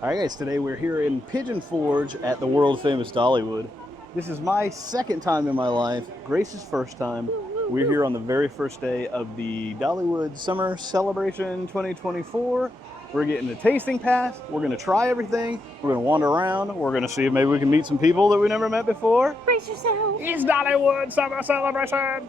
All right, guys, today we're here in Pigeon Forge at the world famous Dollywood. This is my second time in my life, Grace's first time. We're here on the very first day of the Dollywood Summer Celebration 2024. We're getting the tasting pass. We're going to try everything. We're going to wander around. We're going to see if maybe we can meet some people that we never met before. Brace yourself. It's Dollywood Summer Celebration.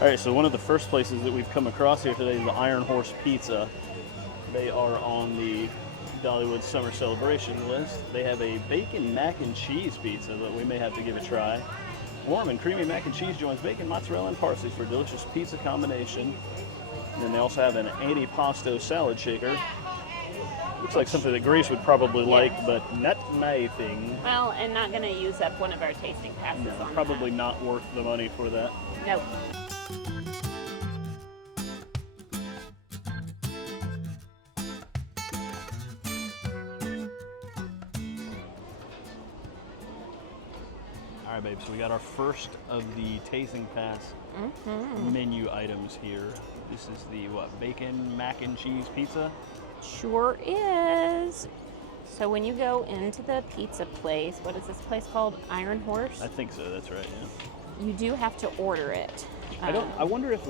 All right, so one of the first places that we've come across here today is the Iron Horse Pizza. They are on the Dollywood Summer Celebration list. They have a bacon mac and cheese pizza that we may have to give a try. Warm and creamy mac and cheese joins bacon, mozzarella, and parsley for a delicious pizza combination. And then they also have an antipasto salad shaker. Looks like something that Grace would probably like, but not my thing. Well, and not going to use up one of our tasting passes on Probably that. not worth the money for that. Nope. All right, babe, so we got our first of the tasting pass menu items here. This is the, bacon mac and cheese pizza? Sure is. So when you go into the pizza place, what is this place called? Iron Horse? I think so, that's right, yeah. You do have to order it. I wonder if,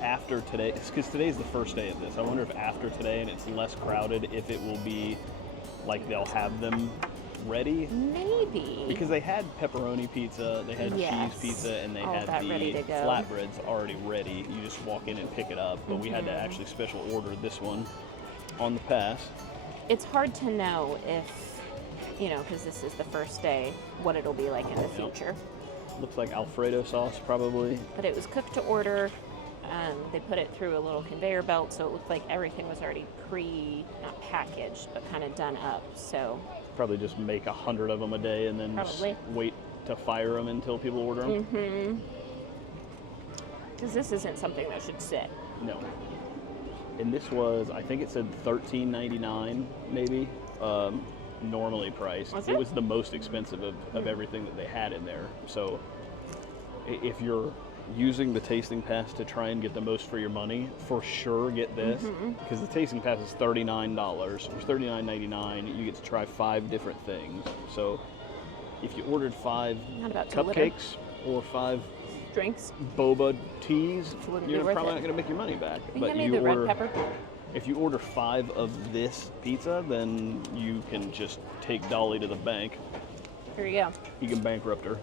after today, because today's the first day of this, I wonder if after today and it's less crowded, if it will be, they'll have them ready. Maybe. Because they had pepperoni pizza, they had cheese pizza, and they had the flatbreads already ready. You just walk in and pick it up, but we had to actually special order this one on the pass. It's hard to know if, because this is the first day, what it'll be like in the future. Looks like Alfredo sauce, probably. But it was cooked to order. They put it through a little conveyor belt, so it looked like everything was already not packaged, but kind of done up. So probably just make 100 of them a day and then just wait to fire them until people order them. Because this isn't something that should sit. No. And this was, I think it said $13.99, maybe, normally priced. Was it it? was the most expensive of everything that they had in there. So if you're using the tasting pass to try and get the most for your money, for sure get this, because the tasting pass is $39 or $39.99. You get to try 5 different things. So if you ordered 5 cupcakes or 5 drinks, boba teas, you're probably not it. going to make your money back. But you order, red pepper. If you order 5 of this pizza, then you can just take Dolly to the bank. Here you go. You can bankrupt her.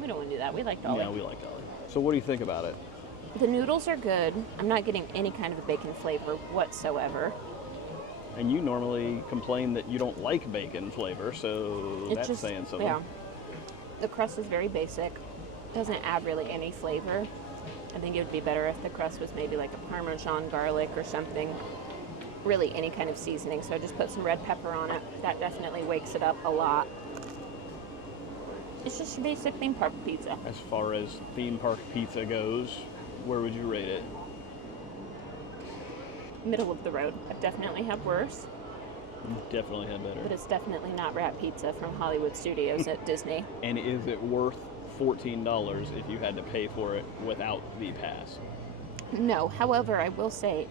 We don't want to do that. We like Dolly. Yeah, we like Dolly. So what do you think about it? The noodles are good. I'm not getting any kind of bacon flavor whatsoever. And you normally complain that you don't like bacon flavor, so that's saying something. Yeah. The crust is very basic. Doesn't add really any flavor. I think it would be better if the crust was maybe like a Parmesan garlic or something. Really any kind of seasoning. So I just put some red pepper on it. That definitely wakes it up a lot. It's just a basic theme park pizza. As far as theme park pizza goes, where would you rate it? Middle of the road. I've definitely had worse. You've definitely had better. But it's definitely not rat pizza from Hollywood Studios at Disney. And is it worth $14 if you had to pay for it without the pass? No, however, I will say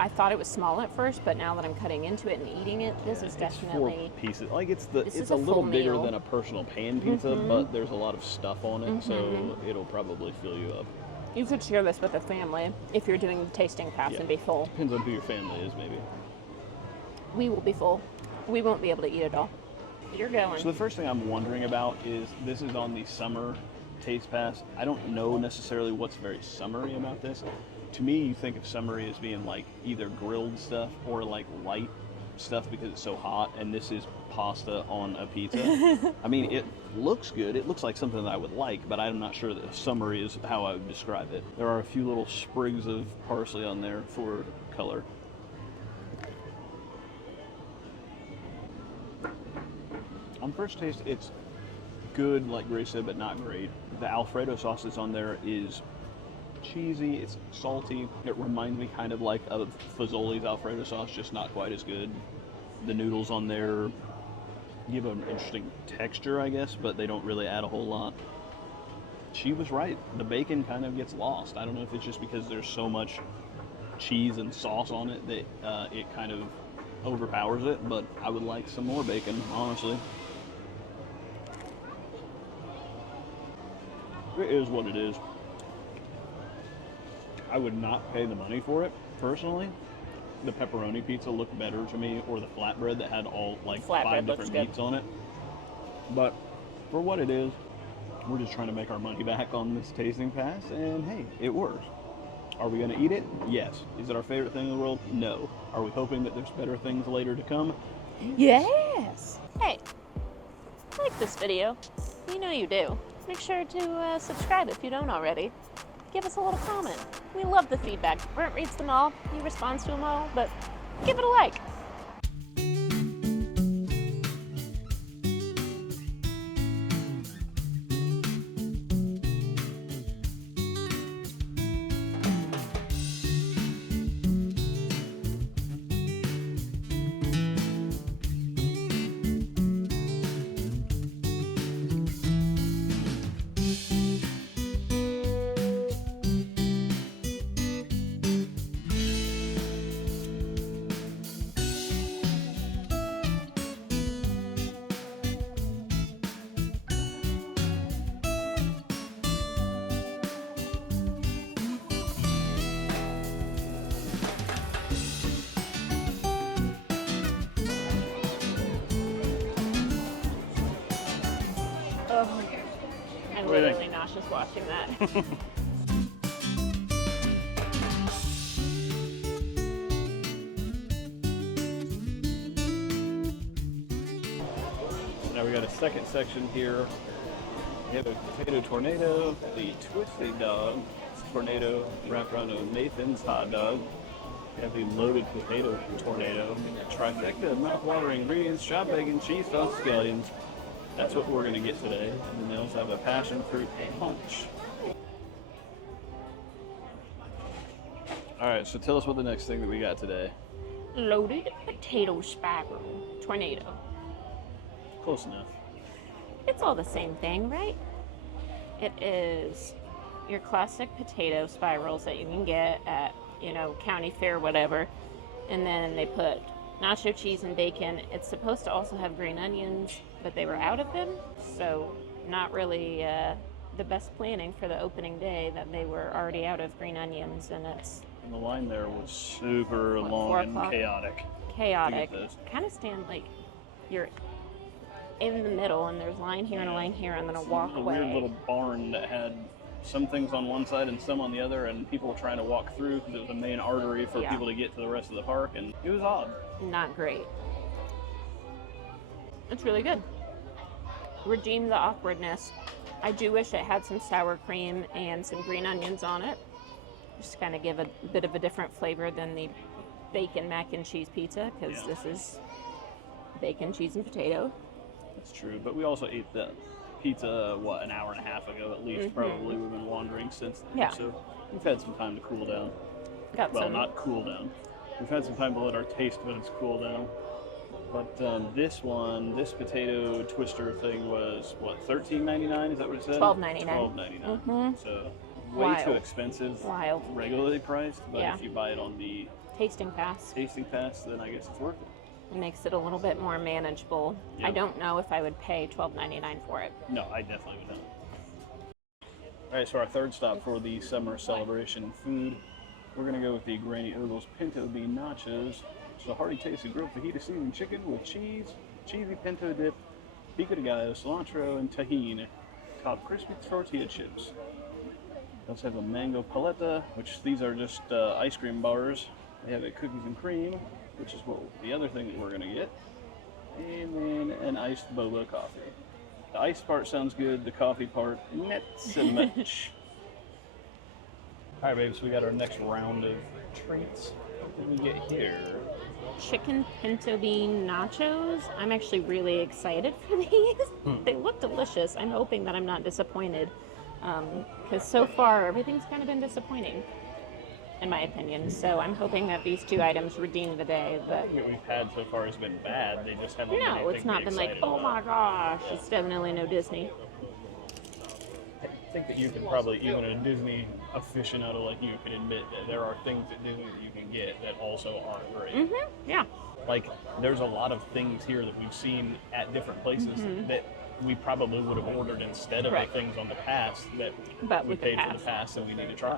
I thought it was small at first, but now that I'm cutting into it and eating it, this is definitely. It's 4 pieces. Like it's is a a little full bigger meal. than a personal pan pizza, but there's a lot of stuff on it, so it'll probably fill you up. You could share this with a family if you're doing the tasting pass Yeah. and be full. Depends on who your family is, maybe. We will be full. We won't be able to eat it all. You're going. So the first thing I'm wondering about is this is on the summer taste pass. I don't know necessarily what's very summery about this. To me, you think of summery as being like either grilled stuff or like light stuff because it's so hot, and this is pasta on a pizza. I mean, it looks good. It looks like something that I would like, but I'm not sure that summery is how I would describe it. There are a few little sprigs of parsley on there for color. On first taste, it's good, like Grace said, but not great. The Alfredo sauce that's on there is cheesy, it's salty. It reminds me kind of like of Fazoli's Alfredo sauce, just not quite as good. The noodles on there give an interesting texture, I guess, but they don't really add a whole lot. She was right. The bacon kind of gets lost. I don't know if it's just because there's so much cheese and sauce on it that it kind of overpowers it, but I would like some more bacon, honestly. It is what it is. I would not pay the money for it, personally. The pepperoni pizza looked better to me, or the flatbread that had all like 5 different meats on it. But for what it is, we're just trying to make our money back on this tasting pass, and hey, it works. Are we going to eat it? Yes. Is it our favorite thing in the world? No. Are we hoping that there's better things later to come? Yes! Hey, like this video. You know you do. Make sure to subscribe if you don't already. Give us a little comment. We love the feedback. Brent reads them all. He responds to them all, but give it a like. I'm What do you literally nauseous watching that. Now we got a second section here. We have a potato tornado, the twisted dog tornado wrapped around a Nathan's hot dog. We have the loaded potato tornado, trifecta of mouth-watering ingredients, chopped bacon, cheese, sauce, scallions. That's what we're going to get today. And then they also have a passion fruit punch. All right, so tell us what the next thing that we got today. Loaded potato spiral tornado. Close enough. It's all the same thing, right? It is your classic potato spirals that you can get at, county fair, whatever. And then they put nacho cheese and bacon. It's supposed to also have green onions, but they were out of them. So not really the best planning for the opening day that they were already out of green onions. And it's... And the line there was super long and chaotic. Chaotic. Kind of stand like you're in the middle and there's a line here and a line here and then a walk away. A weird little barn that had some things on one side and some on the other, and people were trying to walk through because it was a main artery for people to get to the rest of the park, and it was odd. Not great. It's really good. Redeem the awkwardness. I do wish it had some sour cream and some green onions on it. Just kind of give a bit of a different flavor than the bacon mac and cheese pizza, because this is bacon, cheese, and potato. That's true, but we also ate the pizza, an hour and a half ago at least, probably. We've been wandering since then, Yeah. so we've had some time to cool down. Not cool down. We've had some time to let our taste buds cool down. But this potato twister thing was, what, $13.99? Is that what it said? $12.99. $12.99. So way too Wild. expensive, Wild. regularly priced. But Yeah. if you buy it on the Tasting pass. tasting pass, then I guess it's worth it. It makes it a little bit more manageable. Yeah. I don't know if I would pay $12.99 for it. No, I definitely would not. All right, so our third stop for the summer celebration food, we're gonna go with the Granny Ogle's Pinto Bean Nachos. It's a hearty tasty grilled fajita seasoned chicken with cheese, cheesy pinto dip, pico de gallo, cilantro, and tahini, topped crispy tortilla chips. They also have a mango paleta, which these are just ice cream bars. They have a cookies and cream, which is the other thing that we're gonna get, and then an iced boba coffee. The ice part sounds good. The coffee part, not so much. All right, babe. So we got our next round of treats. What did we get here? Chicken pinto bean nachos. I'm actually really excited for these. They look delicious. I'm hoping that I'm not disappointed. Because so far, everything's kind of been disappointing, in my opinion. So I'm hoping that these two items redeem the day. But Everything that we've had so far has been bad. They just haven't. no, it's not been like, oh my gosh, it's definitely no Disney. I think that you could probably, even a Disney aficionado like you, can admit that there are things at Disney that you can get that also aren't great. Yeah. Like, there's a lot of things here that we've seen at different places that we probably would have ordered instead of Right. the things on the pass that But we with the paid for pass. the pass and we need to try.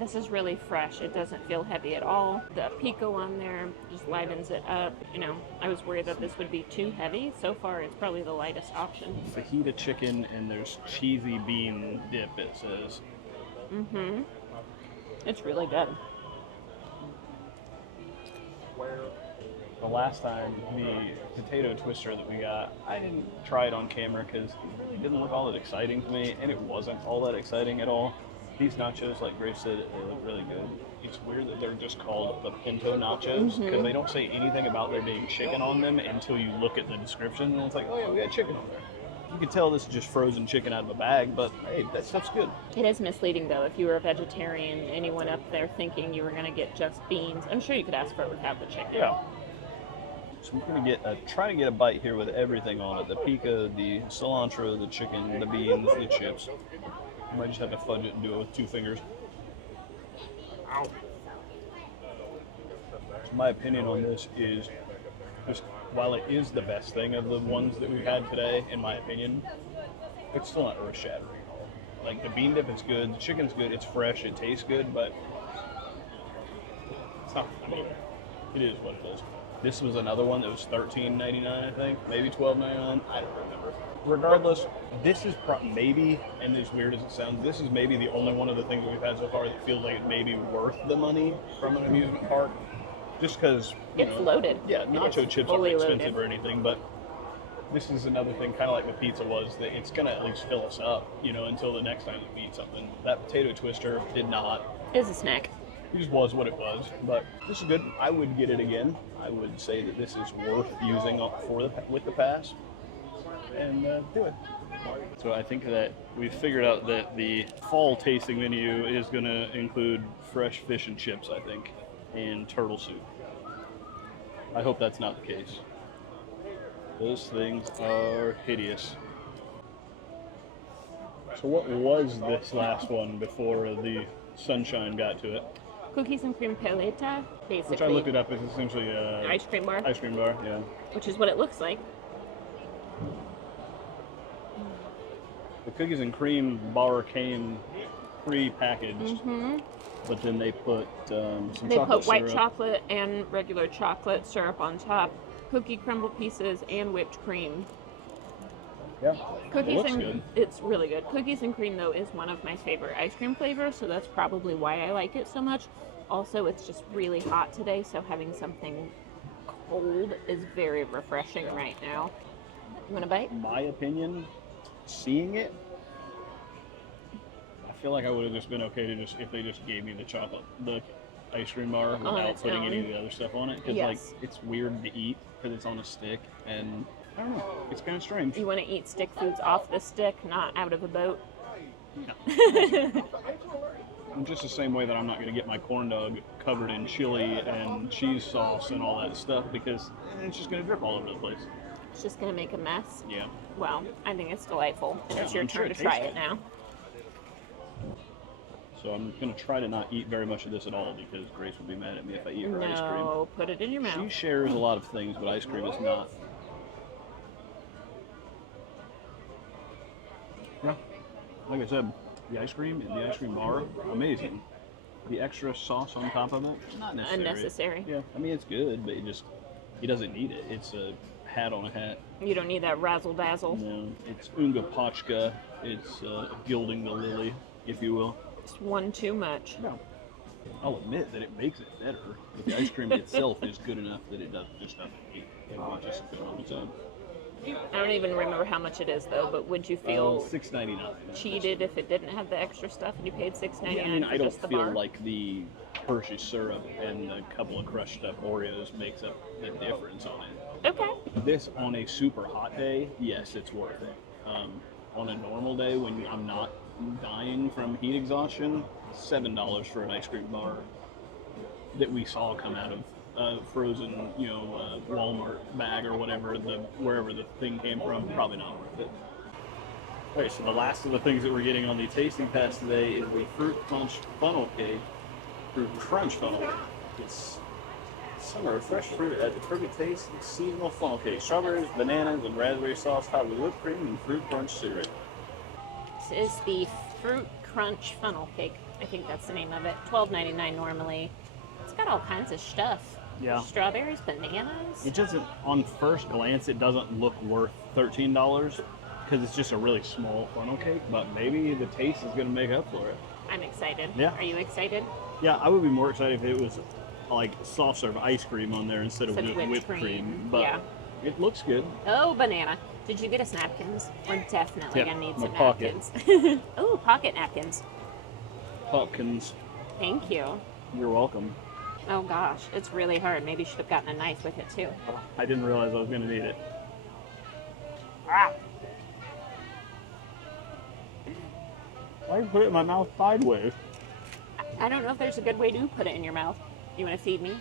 This is really fresh. It doesn't feel heavy at all. The pico on there just livens it up. You know, I was worried that this would be too heavy. So far, it's probably the lightest option. Fajita chicken and there's cheesy bean dip, it says. It's really good. The last time, the potato twister that we got, I didn't try it on camera because it really didn't look all that exciting to me, and it wasn't all that exciting at all. These nachos, like Grace said, they look really good. It's weird that they're just called the Pinto Nachos because they don't say anything about there being chicken on them until you look at the description, and it's like, oh yeah, we got chicken on there. You can tell this is just frozen chicken out of a bag, but hey, that stuff's good. It is misleading, though. If you were a vegetarian and you went up there thinking you were going to get just beans, I'm sure you could ask for it without the chicken. Yeah. So we're gonna try to get a bite here with everything on it: the pico, the cilantro, the chicken, the beans, the chips. I might just have to fudge it and do it with 2 fingers. Ow. So my opinion on this is, just while it is the best thing of the ones that we've had today, in my opinion, it's still not earth-shattering. Like, the bean dip is good, the chicken's good, it's fresh, it tastes good, but it's not amazing. It is what it is. This was another one that was $13.99, I think, maybe $12.99. I don't remember. Regardless, this is maybe, and as weird as it sounds, this is maybe the only one of the things that we've had so far that feels like it may be worth the money from an amusement park. Just because, It's loaded. Yeah, It nacho is chips aren't fully expensive loaded. or anything, but this is another thing, kind of like the pizza was, that it's going to at least fill us up, until the next time that we eat something. That potato twister did not. It's a snack. It just was what it was, but this is good. I would get it again. I would say that this is worth using with the pass, and do it. So I think that we've figured out that the fall tasting menu is going to include fresh fish and chips, I think, and turtle soup. I hope that's not the case. Those things are hideous. So what was this last one before the sunshine got to it? Cookies and cream paleta, basically. Which I looked it up, is essentially a Ice cream bar. Ice cream bar, yeah. Which is what it looks like. The cookies and cream bar came pre-packaged, but then they put some They chocolate put white syrup. chocolate and regular chocolate syrup on top, cookie crumble pieces, and whipped cream. Yeah, Cookies it looks and good. it's really good. Cookies and cream, though, is one of my favorite ice cream flavors, so that's probably why I like it so much. Also, it's just really hot today, so having something cold is very refreshing right now. You want a bite? My opinion, seeing it, I feel like I would have just been okay to if they just gave me the ice cream bar without its putting any own. of the other stuff on it, because Yes. like it's weird to eat because it's on a stick, and I don't know, it's kind of strange. You want to eat stick foods off the stick, not out of a boat. In just the same way that I'm not going to get my corn dog covered in chili and cheese sauce and all that stuff, because it's just going to drip all over the place. It's just going to make a mess. Yeah. Well, I think it's delightful, and Yeah, it's your I'm sure turn it to try tastes it now. So I'm going to try to not eat very much of this at all because Grace will be mad at me if I eat her ice cream. No, put it in your She mouth. shares a lot of things, but ice cream is not. Yeah, like I said, the ice cream and the ice cream bar, amazing. The extra sauce on top of it, not necessary. Unnecessary. Yeah, I mean it's good, but he doesn't need it. It's a hat on a hat. You don't need that razzle dazzle. No, it's Unga Pachka. It's gilding the lily, if you will. It's one too much. No. I'll admit that it makes it better, but the ice cream itself is good enough that it just doesn't need just good on its own. I don't even remember how much it is though, but would you feel $6.99. cheated if it didn't have the extra stuff and you paid $6.99 Yeah, I mean, for I don't just the feel bar? like the Hershey syrup and a couple of crushed up Oreos makes up the difference on it. Okay. This on a super hot day, yes, it's worth it. On a normal day when I'm not dying from heat exhaustion, $7 for an ice cream bar that we saw come out of frozen, Walmart bag or whatever, wherever the thing came from, probably not worth it. All right, so the last of the things that we're getting on the tasting pass today is the fruit crunch funnel cake. Fruit crunch funnel cake. It's summer fresh fruit at the perfect taste. Seasonal funnel cake. Strawberries, bananas, and raspberry sauce topped with whipped cream and fruit crunch syrup. This is the fruit crunch funnel cake. I think that's the name of it. $12.99 normally. It's got all kinds of stuff. Yeah. Strawberries, bananas. It doesn't, on first glance, it doesn't look worth $13 because it's just a really small funnel cake, but maybe the taste is going to make up for it. I'm excited. Yeah. Are you excited? Yeah, I would be more excited if it was like soft serve ice cream on there instead of whipped cream. But yeah. It looks good. Oh, banana. Did you get us napkins? We're definitely Yeah, going to need my some pocket. napkins. Oh, pocket napkins. Hopkins, Thank you. you're welcome. Oh gosh, it's really hard. Maybe you should have gotten a knife with it too. I didn't realize I was going to need it. Ah. Why did you put it in my mouth sideways? I don't know if there's a good way to put it in your mouth. You want to feed me?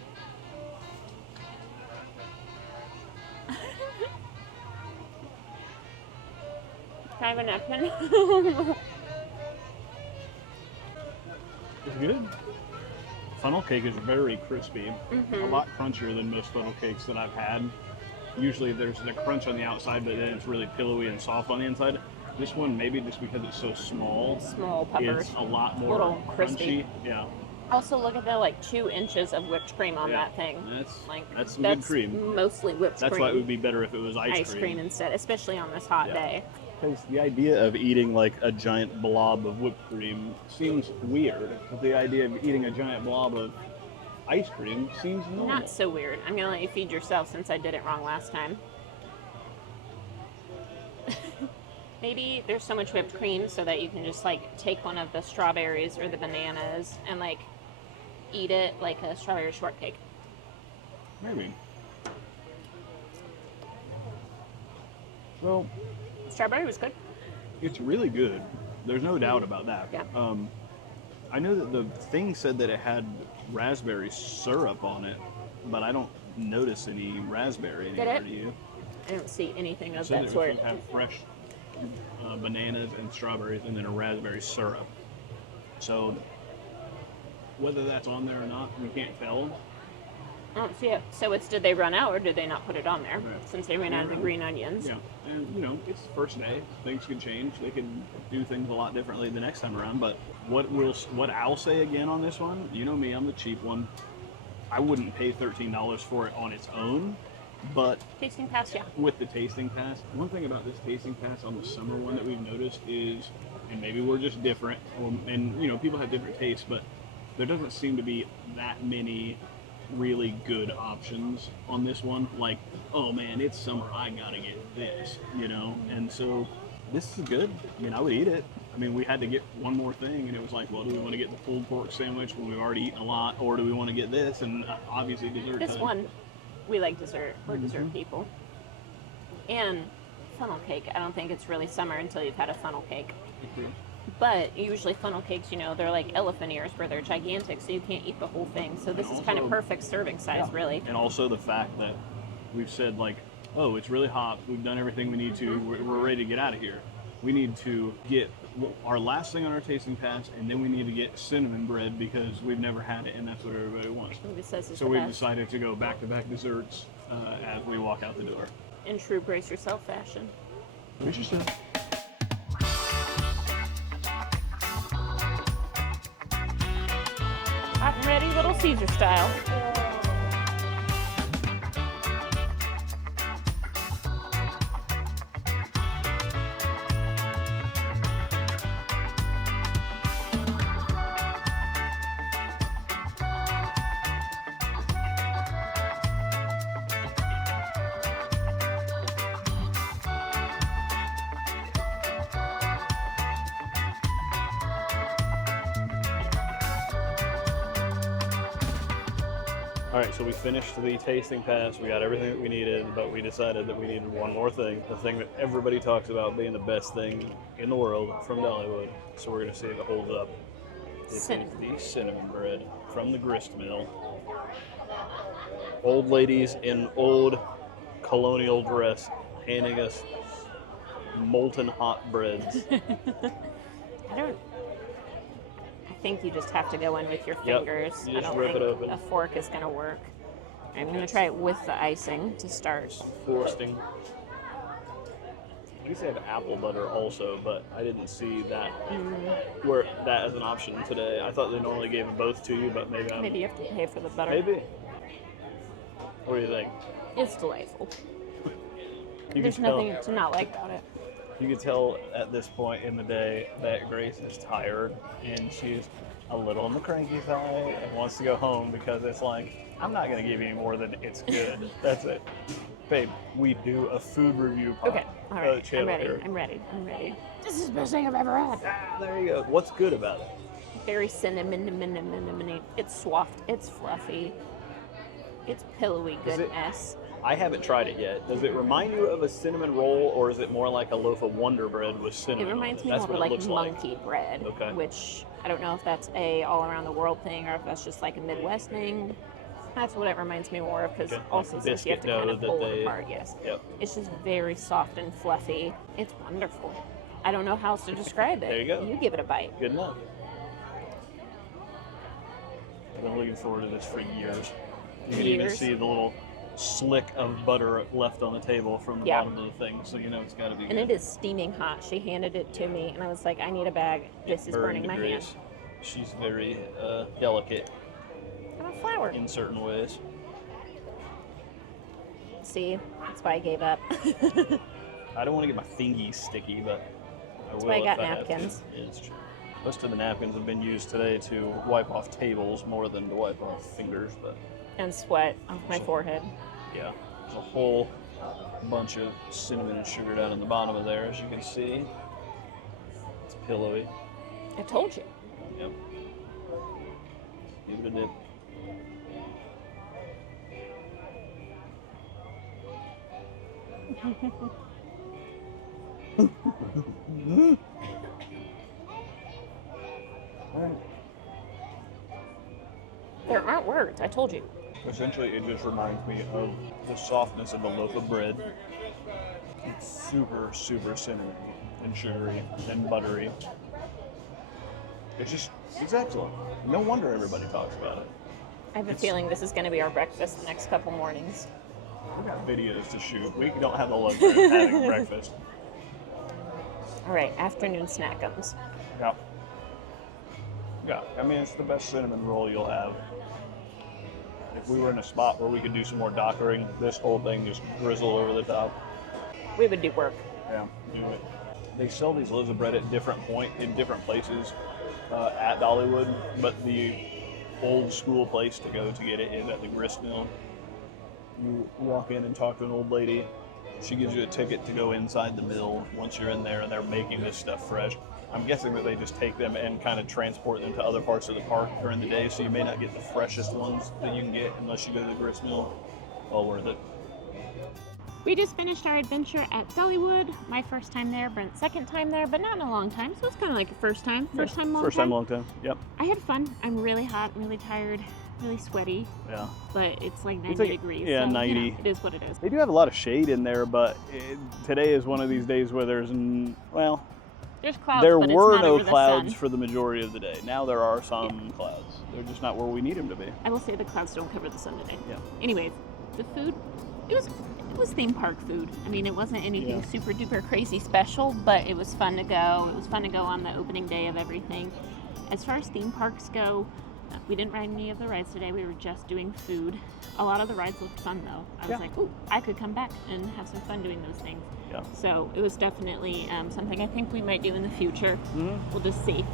Can I have a napkin? It's good. Funnel cake is very crispy. A lot crunchier than most funnel cakes that I've had. Usually there's the crunch on the outside, but then it's really pillowy and soft on the inside. This one, maybe just because it's so small, Small puppers. it's a lot more Little crispy. crunchy. Yeah, Also, look at the 2 inches of whipped cream on Yeah. that thing. that's some good cream. Mostly whipped That's cream. why it would be better if it was ice cream instead, especially on this hot Yeah. day. Because the idea of eating like a giant blob of whipped cream seems weird. But the idea of eating a giant blob of ice cream seems normal. Not so weird. I'm gonna let you feed yourself since I did it wrong last time. Maybe there's so much whipped cream so that you can just take one of the strawberries or the bananas and eat it like a strawberry shortcake. Maybe. Well, Strawberry was good. it's really good. There's no doubt about that. Yeah. I know that the thing said that it had raspberry syrup on it, but I don't notice any raspberry anywhere. it? Do you? I don't see anything of So that it sort. should have fresh bananas and strawberries and then a raspberry syrup. So whether that's on there or not, we can't tell. I don't see it. So did they run out or did they not put it on there? Right. Since they ran out of the green onions. Yeah, and it's the first day. Things could change. They can do things a lot differently the next time around. But what I'll say again on this one, you know me, I'm the cheap one. I wouldn't pay $13 for it on its own, but Tasting pass, yeah. with the tasting pass, one thing about this tasting pass on the summer one that we've noticed is, and maybe we're just different, and people have different tastes, but there doesn't seem to be that many really good options on this one. Like, oh man, it's summer, I gotta get this, and so this is good. I mean, I would eat it. I mean, we had to get one more thing, and it was like, well, do we want to get the pulled pork sandwich when we've already eaten a lot, or do we want to get this? And obviously dessert This time. one, we like dessert. We're dessert people. And funnel cake, I don't think it's really summer until you've had a funnel cake. But usually funnel cakes, they're like elephant ears where they're gigantic, so you can't eat the whole thing. So this is kind of also- perfect serving size, really. And also the fact that we've said oh, it's really hot. We've done everything we need to. We're ready to get out of here. We need to get our last thing on our tasting pass, and then we need to get cinnamon bread because we've never had it, and that's what everybody wants. Maybe says it's So the we've best. decided to go back-to-back desserts as we walk out the door. In true brace yourself fashion. Brace yourself. Hot and ready, Little Caesar style. All right, so we finished the tasting pass. We got everything that we needed, but we decided that we needed one more thing, the thing that everybody talks about being the best thing in the world from Dollywood. So we're going to see if it holds up. This is the cinnamon bread from the grist mill. Old ladies in old colonial dress handing us molten hot breads. I think you just have to go in with your fingers. You just I don't rip think it open. a fork is going to work. I'm going to try it with the icing to start. Frosting. We used to have apple butter also, but I didn't see that where that as an option today. I thought they normally gave them both to you, but maybe You have to pay for the butter. Maybe. What do you think? It's delightful. You There's can tell, nothing to not like about it. You can tell at this point in the day that Grace is tired and she's a little on the cranky side and wants to go home because it's like, I'm not going to give you any more than it's good. That's it. Babe, we do a food review Okay, all right. channel here. I'm ready. This is the best thing I've ever had. Ah, there you go. What's good about it? Very cinnamon. It's soft. It's fluffy. It's pillowy goodness. I haven't tried it yet. Does it remind you of a cinnamon roll, or is it more like a loaf of Wonder Bread with cinnamon? It reminds me That's more of what it like looks monkey bread, Okay. which I don't know if that's a all around the world thing or if that's just like a Midwest thing. That's what it reminds me more of because Okay. also Like since you have to biscuit kind of dough pull that it they- apart, yes. Yep. It's just very soft and fluffy. It's wonderful. I don't know how else to describe it. There you go. You give it a bite. Good enough. I've been looking forward to this for years. You can even Years? see the little slick of butter left on the table from the bottom of the thing, so you know it's got to be And good. it is steaming hot. She handed it to me, and I was like, I need a bag. This is burning my hand. Grace. She's very delicate I'm a flower. in certain ways. See, that's why I gave up. I don't want to get my fingies sticky, but I will why I if got I have to. napkins. Yeah, it's true. Most of the napkins have been used today to wipe off tables more than to wipe off fingers, but And sweat off my forehead. yeah, there's a whole bunch of cinnamon and sugar down in the bottom of there, as you can see. It's pillowy. I told you. Yep. Give it a dip. There aren't words. I told you. Essentially, it just reminds me of the softness of a loaf of bread. It's super, super cinnamony and sugary and buttery. It's excellent. No wonder everybody talks about it. I have a feeling this is going to be our breakfast the next couple mornings. We got videos to shoot. We don't have the luxury of having breakfast. All right, afternoon snackums. Yeah. Yeah, I mean, it's the best cinnamon roll you'll have. If we were in a spot where we could do some more doctoring, this whole thing just drizzle over the top. We would do work. Yeah, do it. They sell these loaves of bread at different places at Dollywood, but the old school place to go to get it is at the grist mill. You walk in and talk to an old lady. She gives you a ticket to go inside the mill once you're in there, and they're making this stuff fresh. I'm guessing that they just take them and kind of transport them to other parts of the park during the day, so you may not get the freshest ones that you can get unless you go to the grist mill. All worth it. We just finished our adventure at Dollywood. My first time there, Brent's second time there, but not in a long time. So it's kind of like a first time, long time. Yep. I had fun. I'm really hot, really tired, really sweaty, Yeah. but it's like 90 It's like- degrees. yeah, so, 90. You know, it is what it is. They do have a lot of shade in there, but today is one of these days where there's, well, There's clouds, There but it's were not no over the clouds sun. for the majority of the day. Now there are some clouds. They're just not where we need them to be. I will say the clouds don't cover the sun today. Yeah. Anyways, the food, it was theme park food. I mean, it wasn't anything super duper crazy special, but it was fun to go. It was fun to go on the opening day of everything. As far as theme parks go, we didn't ride any of the rides today. We were just doing food. A lot of the rides looked fun though. I was like, ooh, I could come back and have some fun doing those things. Yeah. So it was definitely something I think we might do in the future. We'll just see.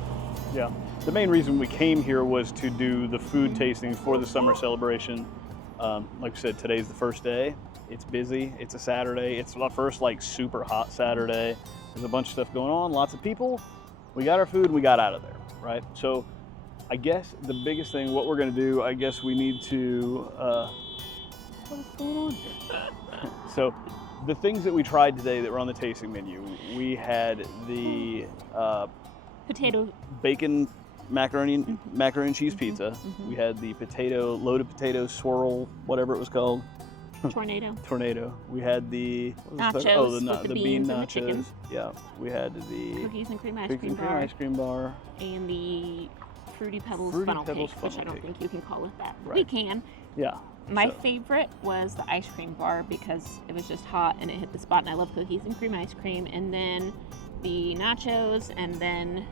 Yeah. The main reason we came here was to do the food tastings for the summer celebration. Like I said, today's the first day. It's busy. It's a Saturday. It's the first like super hot Saturday. There's a bunch of stuff going on. Lots of people. We got our food. We got out of there, right? So I guess the biggest thing, what we're going to do, I guess we need to, what is going on here? So the things that we tried today that were on the tasting menu, we had the Potato. bacon macaroni and cheese pizza. We had the loaded potato swirl, whatever it was called. Tornado. We had the Nachos with the bean beans and the nachos. chicken. Yeah. We had the Cookies and cream ice cream bar. And the Fruity Pebbles funnel cake, which I don't think you can call it that. Right. We can. Yeah. My favorite was the ice cream bar because it was just hot and it hit the spot, and I love cookies and cream ice cream. And then the nachos, and then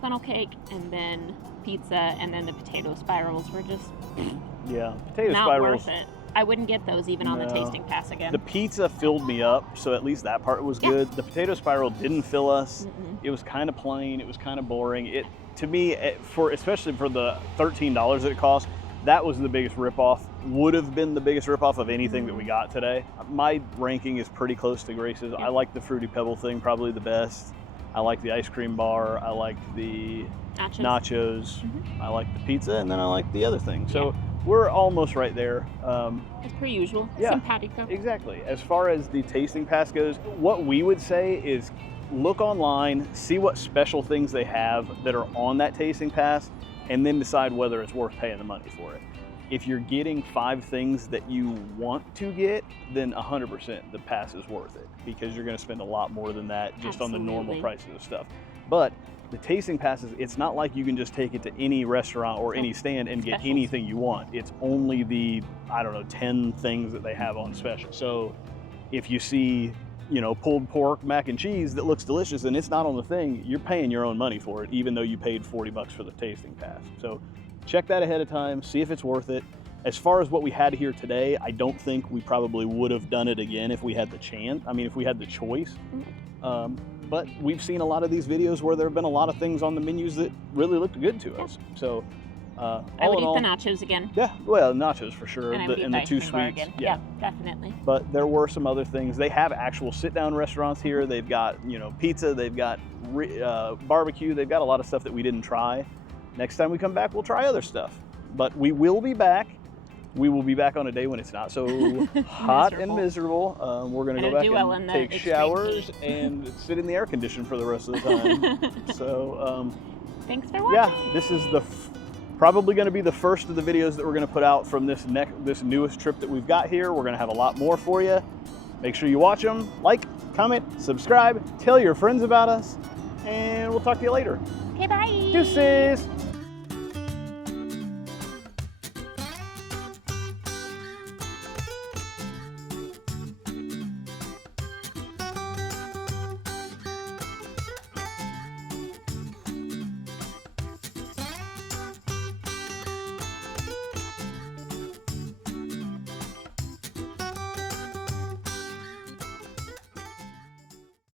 funnel cake, and then pizza, and then the potato spirals were just potato not spirals. worth it. I wouldn't get those even on the tasting pass again. The pizza filled me up, so at least that part was good. The potato spiral didn't fill us. It was kind of plain. It was kind of boring. To me, especially for the $13 that it cost, that was the biggest ripoff. Would have been the biggest ripoff of anything that we got today. My ranking is pretty close to Grace's. I like the Fruity Pebble thing probably the best. I like the ice cream bar. I like the nachos. I like the pizza, and then I like the other thing. So we're almost right there. As per usual. Yeah, Simpatico. exactly. As far as the tasting pass goes, what we would say is look online, see what special things they have that are on that tasting pass, and then decide whether it's worth paying the money for it. If you're getting 5 things that you want to get, then 100% the pass is worth it, because you're going to spend a lot more than that just on the normal prices of stuff. But the tasting passes, it's not like you can just take it to any restaurant or any stand and get anything you want. It's only the, 10 things that they have on special. So if you see, pulled pork mac and cheese that looks delicious and it's not on the thing, you're paying your own money for it, even though you paid $40 for the tasting pass. So check that ahead of time, see if it's worth it. As far as what we had here today, I don't think we probably would have done it again if we had the chance. I mean, if we had the choice. But we've seen a lot of these videos where there have been a lot of things on the menus that really looked good to us. So I would eat the nachos again. Yeah, well, nachos for sure. And I would eat the 2 ice cream bar sweets. again. Yeah, definitely. But there were some other things. They have actual sit-down restaurants here. They've got, pizza. They've got barbecue. They've got a lot of stuff that we didn't try. Next time we come back, we'll try other stuff. But we will be back. We will be back on a day when it's not so hot and miserable. We're going to go back and take showers and sit in the air condition for the rest of the time. So thanks for watching. Yeah, this is probably going to be the first of the videos that we're going to put out from this newest trip that we've got here. We're going to have a lot more for you. Make sure you watch them, like, comment, subscribe, tell your friends about us, and we'll talk to you later. Okay, bye. Deuces.